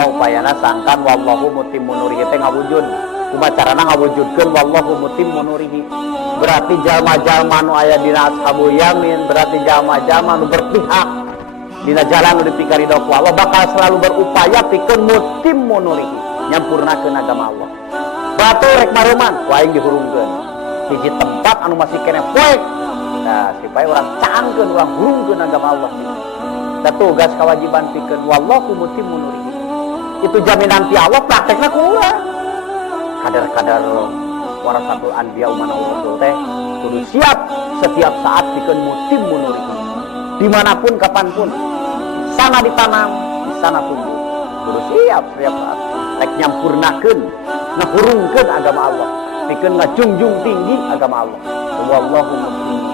mah upayana sangkan wallahu mutimmu nurihi teh ngawujud kumaha carana ngawujudkeun wallahu mutimmu nurihi berarti jalma-jalma nu aya dina ashabul yamin berarti jalma-jalma nu berpihak dina jalan nu dipikaridho ku Allah bakal selalu berupaya pikeun mutimmu nurihi nyampurnakeun agama Allah batu rek maruman ku aing dihurungkeun hiji tempat anu masih kene poek nah supaya urang caangkeun urang hurungkeun agama Allah da tugas kewajiban pikeun wallahu mutimmu nurihi itu jaminan ti Allah praktekna ku urang kadar-kadar warasatul anbiya umana rasul teh kudu siap setiap saat pikeun mutimmu nurihi dimanapun kapanpun sana ditanam di sana tumbuh kudu siap setiap saat rek nyampurnakeun ngahurungkeun agama Allah pikeun ngajungjung tinggi agama Allah wallahu mutimmu